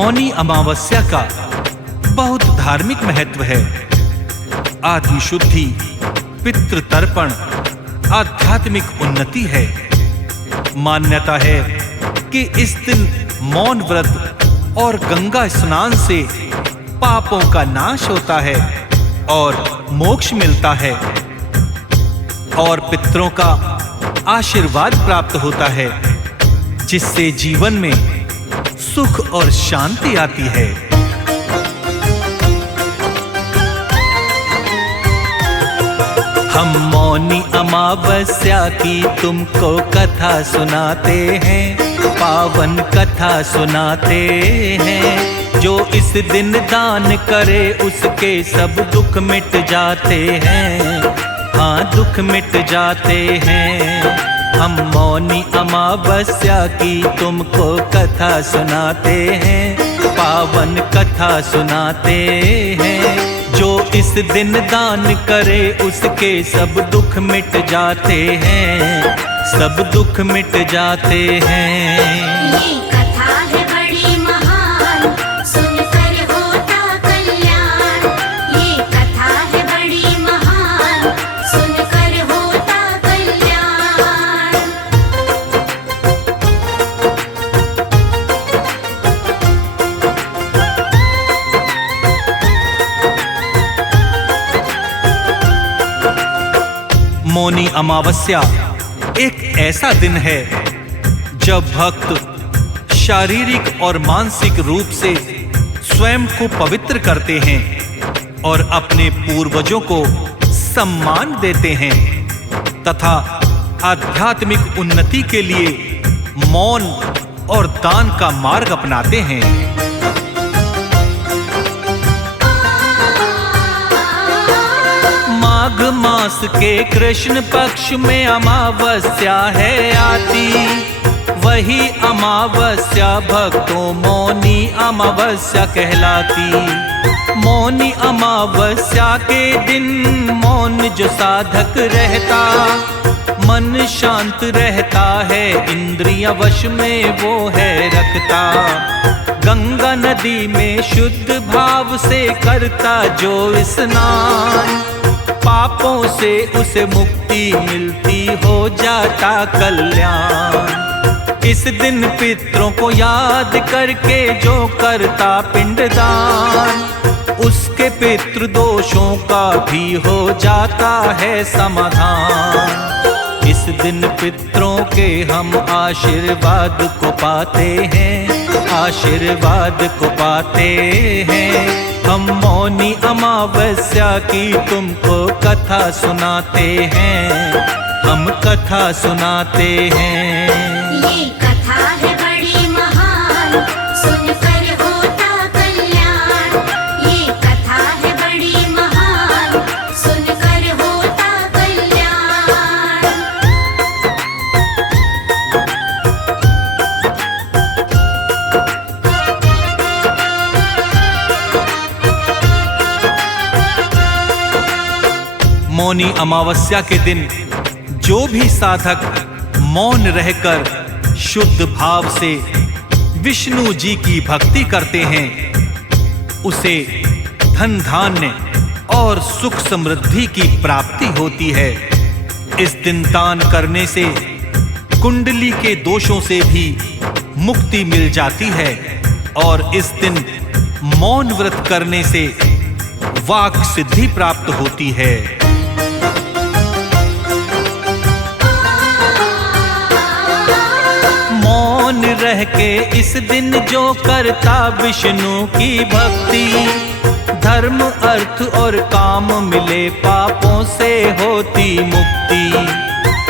मौनी अमावस्या का बहुत धार्मिक महत्व है। आदि शुद्धि, पितृ तर्पण, आध्यात्मिक उन्नति है। मान्यता है कि इस दिन मौन व्रत और गंगा स्नान से पापों का नाश होता है और मोक्ष मिलता है और पितरों का आशीर्वाद प्राप्त होता है, जिससे जीवन में सुख और शांति आती है। हम मौनी अमावस्या की तुमको कथा सुनाते हैं, पावन कथा सुनाते हैं। जो इस दिन दान करे उसके सब दुख मिट जाते हैं, हाँ दुख मिट जाते हैं। हम मौनी अमावस्या की तुमको कथा सुनाते हैं, पावन कथा सुनाते हैं। जो इस दिन दान करे उसके सब दुख मिट जाते हैं, सब दुख मिट जाते हैं। ये कथा है बड़ी महान, सुनकर होता कल्याण। ये कथा है बड़ी महान, सुनकर होता कल्याण। मौनी अमावस्या एक ऐसा दिन है जब भक्त शारीरिक और मानसिक रूप से स्वयं को पवित्र करते हैं और अपने पूर्वजों को सम्मान देते हैं तथा आध्यात्मिक उन्नति के लिए मौन और दान का मार्ग अपनाते हैं। माघ मास के कृष्ण पक्ष में अमावस्या है आती, वही अमावस्या भक्तों मौनी अमावस्या कहलाती। मौनी अमावस्या के दिन मौन जो साधक रहता, मन शांत रहता है, इंद्रिय वश में वो है रखता। गंगा नदी में शुद्ध भाव से करता जो स्नान, पापों से उसे मुक्ति मिलती, हो जाता कल्याण। इस दिन पितरों को याद करके जो करता पिंडदान, उसके पितृ दोषों का भी हो जाता है समाधान। इस दिन पितरों के हम आशीर्वाद को पाते हैं, आशीर्वाद को पाते हैं। हम मौनी अमावस्या की तुमको कथा सुनाते हैं, हम कथा सुनाते हैं। ये कथा है बड़ी महान, सुनकर होता कल्याण। ये कथा है बड़ी महान, सुनकर होता कल्याण। मौनी अमावस्या के दिन जो भी साधक मौन रहकर शुद्ध भाव से विष्णु जी की भक्ति करते हैं, उसे धन धान्य और सुख समृद्धि की प्राप्ति होती है। इस दिन दान करने से कुंडली के दोषों से भी मुक्ति मिल जाती है और इस दिन मौन व्रत करने से वाक सिद्धि प्राप्त होती है। मौन रह के इस दिन जो करता विष्णु की भक्ति, धर्म अर्थ और काम मिले, पापों से होती मुक्ति।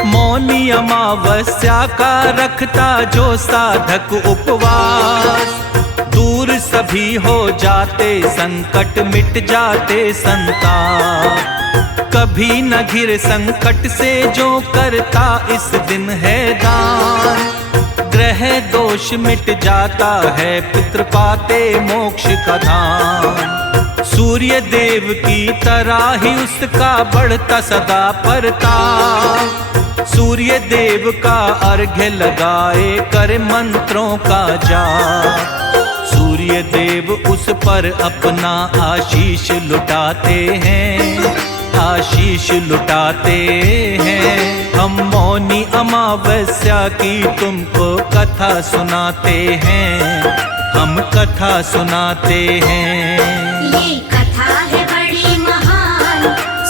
मौनी अमावस्या का रखता जो साधक उपवास, दूर सभी हो जाते संकट, मिट जाते संताप। कभी न घिर संकट से जो करता इस दिन है दान, ग्रह दोष मिट जाता है, पितृ पाते मोक्ष का धाम। सूर्य देव की तरह ही उसका बढ़ता सदा परताप। सूर्य देव का अर्घ्य लगाए कर मंत्रों का जाप। सूर्य देव उस पर अपना आशीष लुटाते हैं, आशीष लुटाते हैं। हम मौनी अमावस्या की तुमको कथा सुनाते हैं, हम कथा सुनाते हैं। ये कथा है बड़ी महान,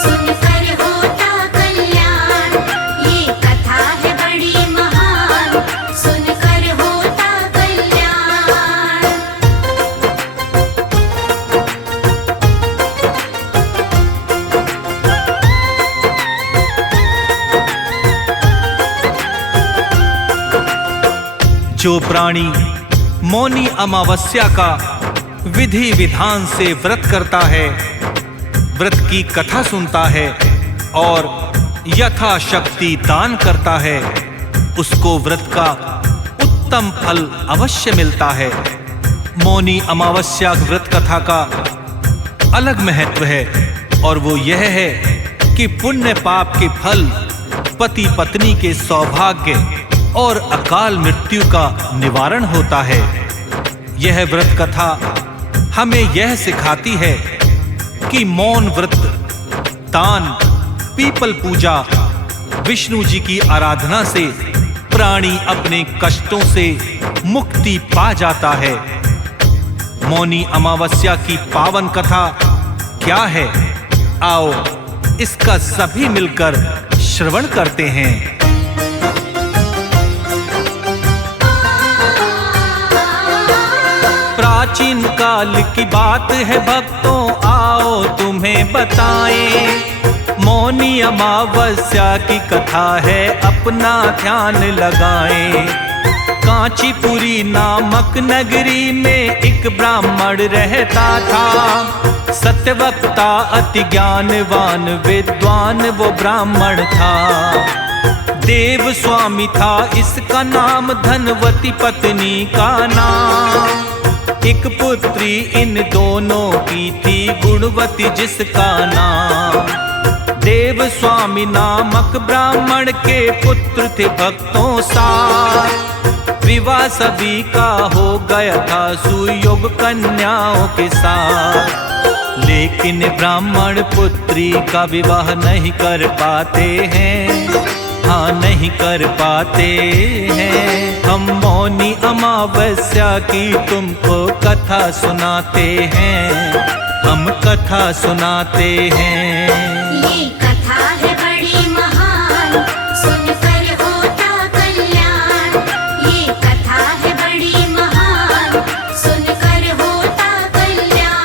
सुनकर होता कल्याण। ये कथा है बड़ी महान, सुनकर होता कल्याण। जो प्राणी मौनी अमावस्या का विधि विधान से व्रत करता है, व्रत की कथा सुनता है और यथाशक्ति दान करता है, उसको व्रत का उत्तम फल अवश्य मिलता है। मौनी अमावस्या व्रत कथा का अलग महत्व है और वो यह है कि पुण्य पाप के फल, पति पत्नी के सौभाग्य और अकाल मृत्यु का निवारण होता है। यह व्रत कथा हमें यह सिखाती है कि मौन व्रत, दान, पीपल पूजा, विष्णु जी की आराधना से प्राणी अपने कष्टों से मुक्ति पा जाता है। मौनी अमावस्या की पावन कथा क्या है? आओ इसका सभी मिलकर श्रवण करते हैं। प्राचीन काल की बात है भक्तों, आओ तुम्हें बताएं। मौनी अमावस्या की कथा है, अपना ध्यान लगाएं। कांचीपुरी नामक नगरी में एक ब्राह्मण रहता था। सत्यवक्ता अति ज्ञानवान विद्वान वो ब्राह्मण था। देव स्वामी था इसका नाम, धनवती पत्नी का नाम। एक पुत्री इन दोनों की थी, गुणवती जिसका नाम। देव स्वामी नामक ब्राह्मण के पुत्र थे भक्तों साथ। विवाह सभी का हो गया था सुयोग कन्याओं के साथ। लेकिन ब्राह्मण पुत्री का विवाह नहीं कर पाते हैं, हाँ नहीं कर पाते हैं। हम मौनी अमावस्या की तुमको कथा सुनाते हैं, हम कथा सुनाते हैं। ये कथा है बड़ी महान, सुनकर होता कल्याण। ये कथा है बड़ी महान, सुनकर होता कल्याण।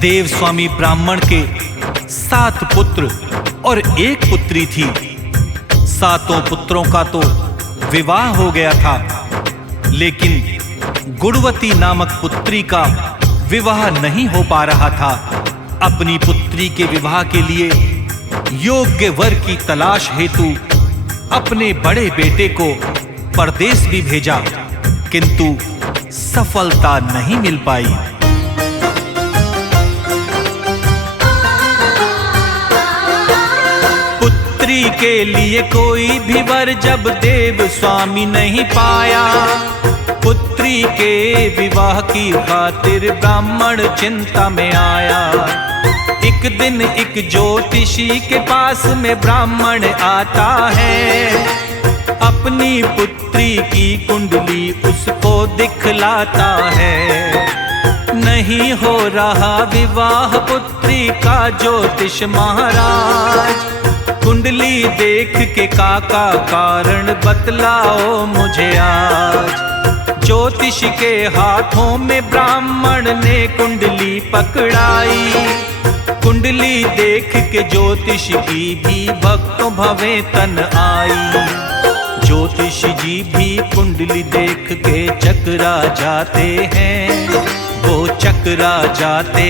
देव स्वामी ब्राह्मण के 7 पुत्र और 1 पुत्री थी। 7 पुत्रों का तो विवाह हो गया था, लेकिन गुणवती नामक पुत्री का विवाह नहीं हो पा रहा था। अपनी पुत्री के विवाह के लिए योग्य वर की तलाश हेतु अपने बड़े बेटे को परदेश भी भेजा, किंतु सफलता नहीं मिल पाई। पुत्री के लिए कोई भी वर जब देव स्वामी नहीं पाया, पुत्री के विवाह की खातिर ब्राह्मण चिंता में आया। एक दिन एक ज्योतिषी के पास में ब्राह्मण आता है। अपनी पुत्री की कुंडली उसको दिखलाता है। नहीं हो रहा विवाह पुत्री का ज्योतिष महाराज। कुंडली देख के काका कारण बतलाओ मुझे आज। ज्योतिष के हाथों में ब्राह्मण ने कुंडली पकड़ाई। कुंडली देख के ज्योतिष की भी भक्तों भवें तन आई। ज्योतिष जी भी कुंडली देख के चकरा जाते हैं, वो चकरा जाते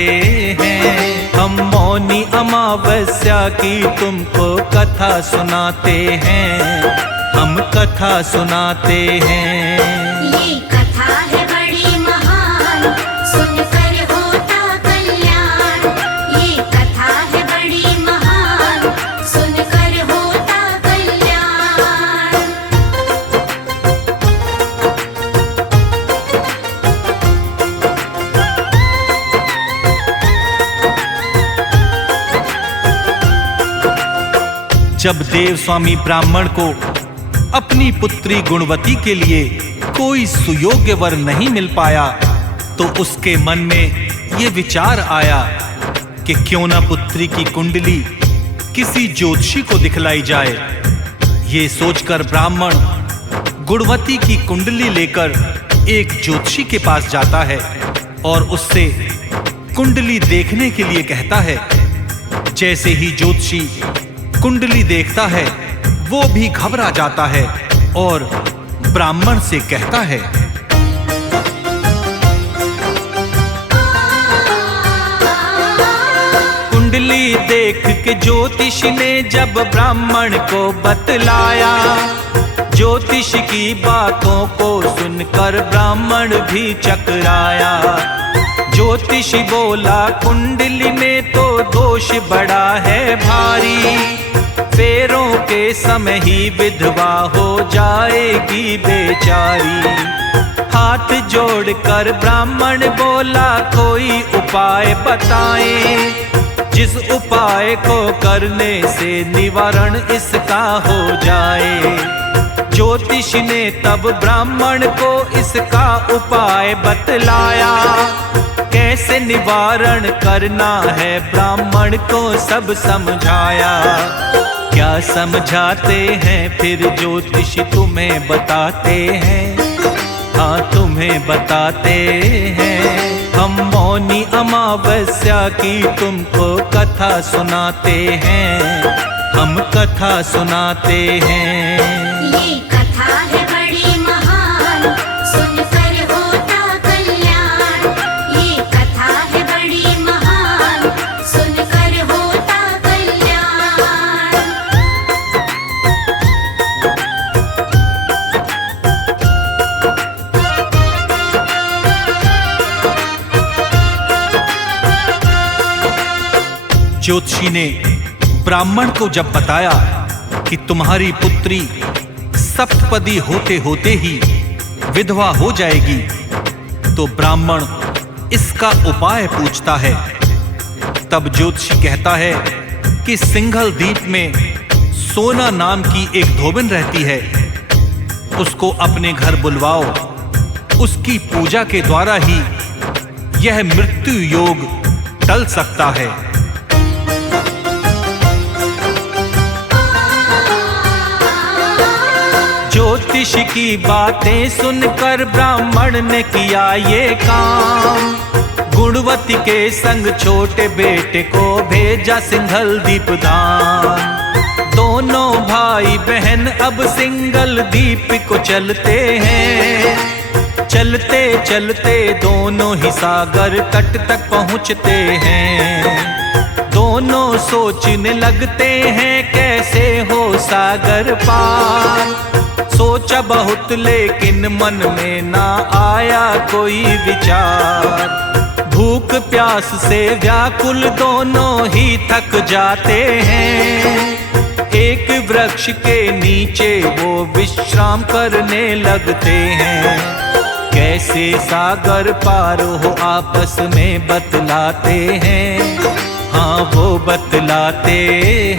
हैं। हम मौनी अमावस्या की तुमको कथा सुनाते हैं, हम कथा सुनाते हैं। ये कथा है बड़ी महान, सुनकर होता कल्याण। जब देव स्वामी ब्राह्मण को अपनी पुत्री गुणवती के लिए कोई सुयोग्य वर नहीं मिल पाया तो उसके मन में ये विचार आया कि क्यों ना पुत्री की कुंडली किसी ज्योतिषी को दिखलाई जाए। ये सोचकर ब्राह्मण गुणवती की कुंडली लेकर एक ज्योतिषी के पास जाता है और उससे कुंडली देखने के लिए कहता है। जैसे ही ज्योतिषी कुंडली देखता है वो भी घबरा जाता है और ब्राह्मण से कहता है, कुंडली देख के ज्योतिष ने जब ब्राह्मण को बतलाया, ज्योतिष की बातों को सुनकर ब्राह्मण भी चकराया। ज्योतिष बोला, कुंडली में तो दोष बड़ा है भारी, फेरों के समय ही विधवा हो जाएगी बेचारी। हाथ जोड़कर ब्राह्मण बोला, कोई उपाय बताएं, जिस उपाय को करने से निवारण इसका हो जाए। ज्योतिष ने तब ब्राह्मण को इसका उपाय बतलाया, कैसे निवारण करना है ब्राह्मण को सब समझाया। क्या समझाते हैं फिर ज्योतिष तुम्हें बताते हैं, हाँ तुम्हें बताते हैं। हम मौनी अमावस्या की तुमको कथा सुनाते हैं, हम कथा सुनाते हैं। ये कथा है बड़ी महान, सुनकर होता कल्याण। ये कथा है बड़ी महान, सुनकर होता कल्याण। ज्योतिषी ने ब्राह्मण को जब बताया कि तुम्हारी पुत्री सप्तपदी होते होते ही विधवा हो जाएगी, तो ब्राह्मण इसका उपाय पूछता है। तब ज्योतिषी कहता है कि सिंघल द्वीप में सोना नाम की एक धोबिन रहती है, उसको अपने घर बुलवाओ, उसकी पूजा के द्वारा ही यह मृत्यु योग टल सकता है। ज्योतिष की बातें सुनकर ब्राह्मण ने किया ये काम, गुणवती के संग छोटे बेटे को भेजा सिंघल द्वीप धाम। दोनों भाई बहन अब सिंघल द्वीप को चलते हैं, चलते चलते दोनों ही सागर तट तक पहुँचते हैं। दोनों सोचने लगते हैं कैसे हो सागर पार, सोचा बहुत लेकिन मन में ना आया कोई विचार। भूख प्यास से व्याकुल दोनों ही थक जाते हैं, एक वृक्ष के नीचे वो विश्राम करने लगते हैं। कैसे सागर पार हो आपस में बतलाते हैं, हाँ वो बतलाते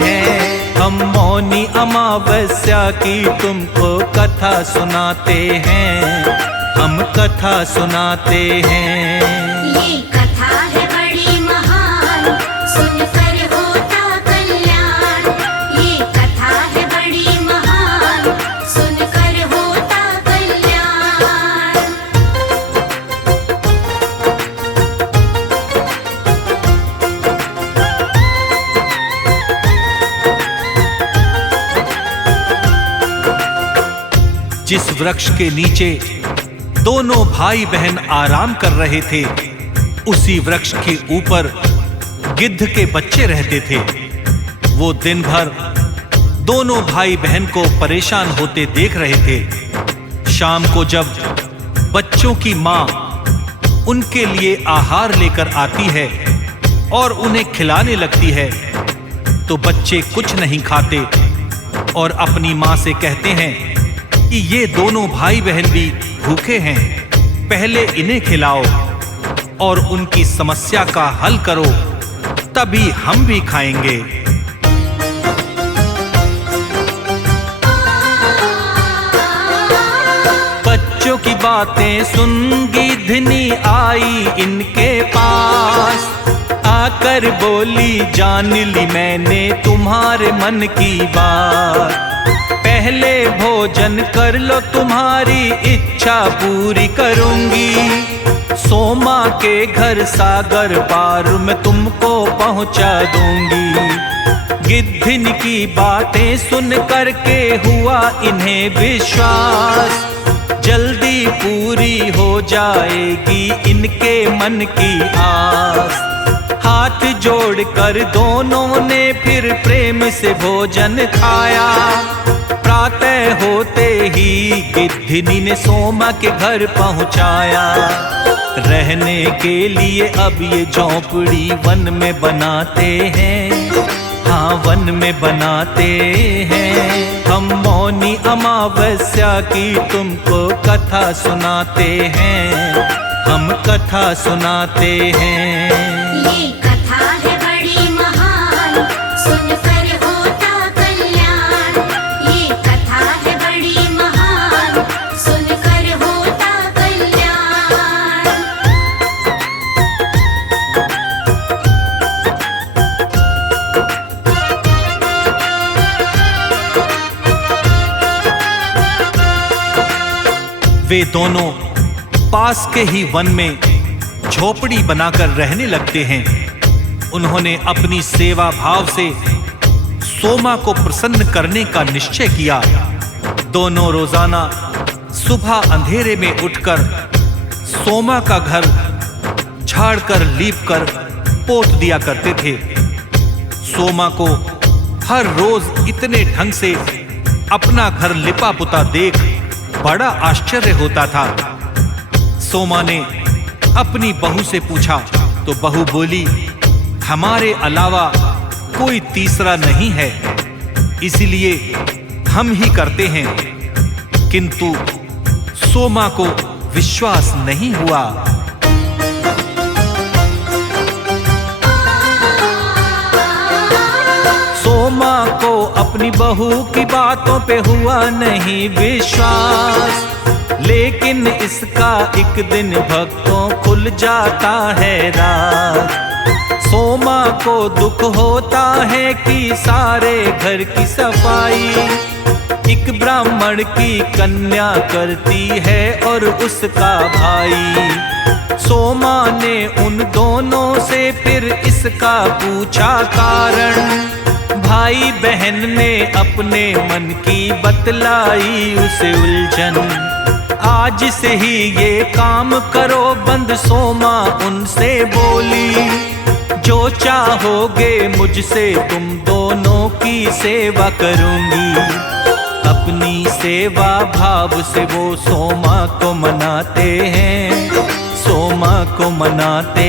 हैं। हम मौनी अमावस्या की तुमको कथा सुनाते हैं, हम कथा सुनाते हैं। ये कथा है बड़ी महान, सुनकर होता कल्याण। ये कथा है बड़ी महान, सुनकर होता कल्याण। जिस वृक्ष के नीचे दोनों भाई बहन आराम कर रहे थे, उसी वृक्ष के ऊपर गिद्ध के बच्चे रहते थे। वो दिन भर दोनों भाई बहन को परेशान होते देख रहे थे। शाम को जब बच्चों की माँ उनके लिए आहार लेकर आती है और उन्हें खिलाने लगती है, तो बच्चे कुछ नहीं खाते और अपनी माँ से कहते हैं कि ये दोनों भाई बहन भी भूखे हैं, पहले इन्हें खिलाओ और उनकी समस्या का हल करो, तभी हम भी खाएंगे। बातें सुन गिद्धनी आई इनके पास। आकर बोली जान ली मैंने तुम्हारे मन की बात। पहले भोजन कर लो तुम्हारी इच्छा पूरी करूंगी। सोमा के घर सागर पार मैं तुमको पहुंचा दूंगी। गिद्धन की बातें सुन करके हुआ इन्हें विश्वास। जल्दी पूरी हो जाएगी इनके मन की आस। हाथ जोड़कर दोनों ने फिर प्रेम से भोजन खाया। प्रातः होते ही गिद्धनी ने सोमा के घर पहुंचाया। रहने के लिए अब ये झोंपड़ी वन में बनाते हैं, हाँ वन में बनाते हैं। हम मौनी अमावस्या की तुमको कथा सुनाते हैं, हम कथा सुनाते हैं। ये कथा है बड़ी महान, सुनकर होता कल्याण। ये कथा है बड़ी महान, सुनकर होता कल्याण। वे दोनों पास के ही वन में झोपड़ी बनाकर रहने लगते हैं। उन्होंने अपनी सेवा भाव से सोमा को प्रसन्न करने का निश्चय किया। दोनों रोजाना सुबह अंधेरे में उठकर सोमा का घर झाड़कर लीपकर पोत दिया करते थे। सोमा को हर रोज इतने ढंग से अपना घर लिपा पुता देख बड़ा आश्चर्य होता था। सोमा ने अपनी बहू से पूछा तो बहू बोली, हमारे अलावा कोई तीसरा नहीं है, इसलिए हम ही करते हैं। किंतु सोमा को विश्वास नहीं हुआ। सोमा को अपनी बहू की बातों पे हुआ नहीं विश्वास। लेकिन इसका एक दिन भक्तों खुल जाता है राज। सोमा को दुख होता है कि सारे घर की सफाई एक ब्राह्मण की कन्या करती है और उसका भाई। सोमा ने उन दोनों से फिर इसका पूछा कारण। भाई बहन ने अपने मन की बतलाई उसे उलझन। आज से ही ये काम करो बंद, सोमा उनसे बोली। जो चाहोगे मुझसे तुम दोनों की सेवा करूंगी। अपनी सेवा भाव से वो सोमा को मनाते हैं, सोमा को मनाते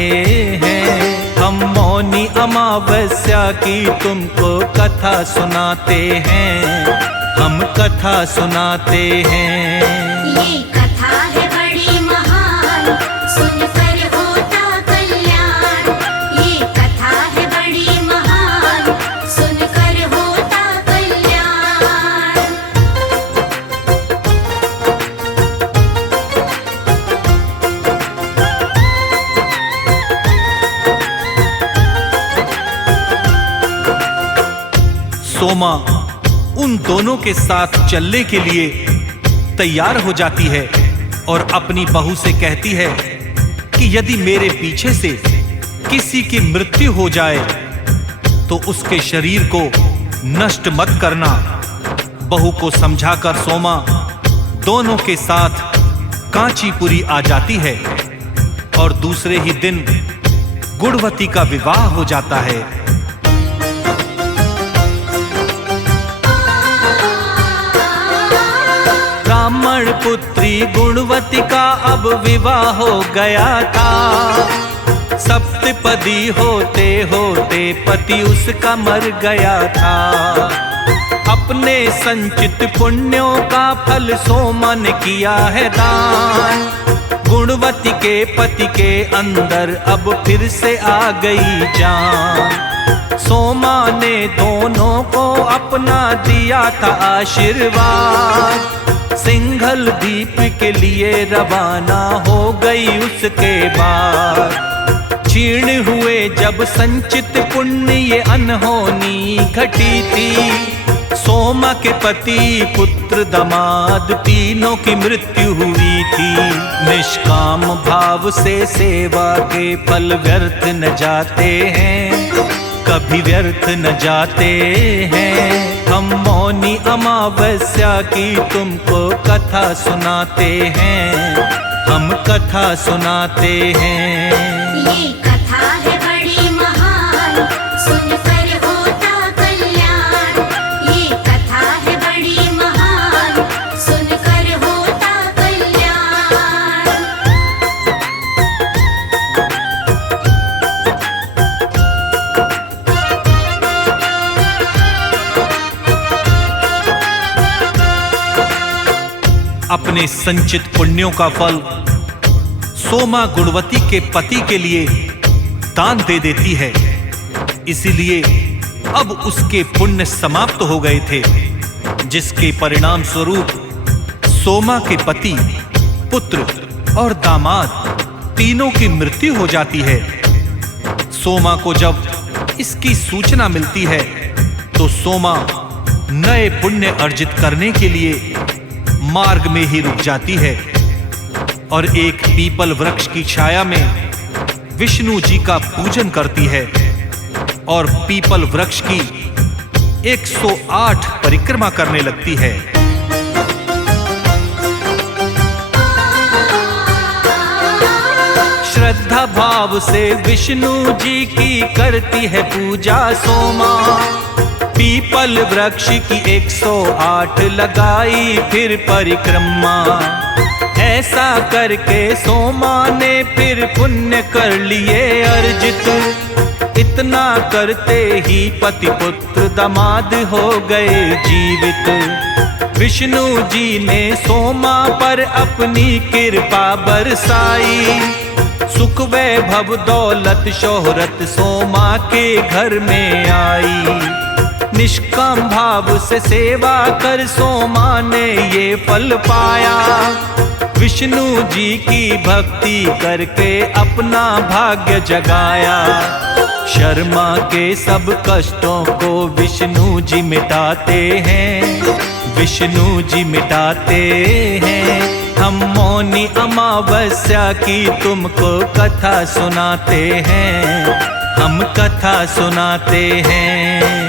हैं। हम मौनी अमावस्या की तुमको कथा सुनाते हैं, हम कथा सुनाते हैं। ये कथा है बड़ी महान, सुनकर होता कल्याण। ये कथा है बड़ी महान, सुनकर होता कल्याण। सोमा उन दोनों के साथ चलने के लिए तैयार हो जाती है और अपनी बहू से कहती है कि यदि मेरे पीछे से किसी की मृत्यु हो जाए तो उसके शरीर को नष्ट मत करना। बहू को समझाकर सोमा दोनों के साथ कांचीपुरी आ जाती है और दूसरे ही दिन गुणवती का विवाह हो जाता है। ब्राह्मण पुत्री गुणवती का अब विवाह हो गया था। सप्तपदी होते होते पति उसका मर गया था। अपने संचित पुण्यों का फल सोमा ने किया है दान। गुणवती के पति के अंदर अब फिर से आ गई जान। सोमा ने दोनों को अपना दिया था आशीर्वाद। सिंघल द्वीप के लिए रवाना हो गई उसके बाद। क्षीण हुए जब संचित पुण्य ये अनहोनी घटी थी। सोमा के पति पुत्र दामाद तीनों की मृत्यु हुई थी। निष्काम भाव से सेवा के फल व्यर्थ न जाते हैं, कभी व्यर्थ न जाते हैं। हम मौनी अमावस्या की तुमको कथा सुनाते हैं, हम कथा सुनाते हैं। ये कथा है बड़ी महान, सुनकर होता कल्याण। ये कथा है बड़ी महान, सुनकर होता कल्याण। अपने संचित पुण्यों का फल सोमा गुणवती के पति के लिए दान दे देती है। इसीलिए अब उसके पुण्य समाप्त हो गए थे, जिसके परिणाम स्वरूप सोमा के पति, पुत्र और दामाद तीनों की मृत्यु हो जाती है। सोमा को जब इसकी सूचना मिलती है तो सोमा नए पुण्य अर्जित करने के लिए मार्ग में ही रुक जाती है और एक पीपल वृक्ष की छाया में विष्णु जी का पूजन करती है और पीपल वृक्ष की 108 परिक्रमा करने लगती है। श्रद्धा भाव से विष्णु जी की करती है पूजा सोमा। पीपल वृक्ष की 108 लगाई फिर परिक्रमा। ऐसा करके सोमा ने फिर पुण्य कर लिए अर्जित। इतना करते ही पति पुत्र दामाद हो गए जीवित। विष्णु जी ने सोमा पर अपनी कृपा बरसाई। सुख वैभव दौलत शोहरत सोमा के घर में आई। निष्काम भाव से सेवा कर सोमा ने ये फल पाया। विष्णु जी की भक्ति करके अपना भाग्य जगाया। शर्मा के सब कष्टों को विष्णु जी मिटाते हैं, विष्णु जी मिटाते हैं। हम मौनी अमावस्या की तुमको कथा सुनाते हैं, हम कथा सुनाते हैं।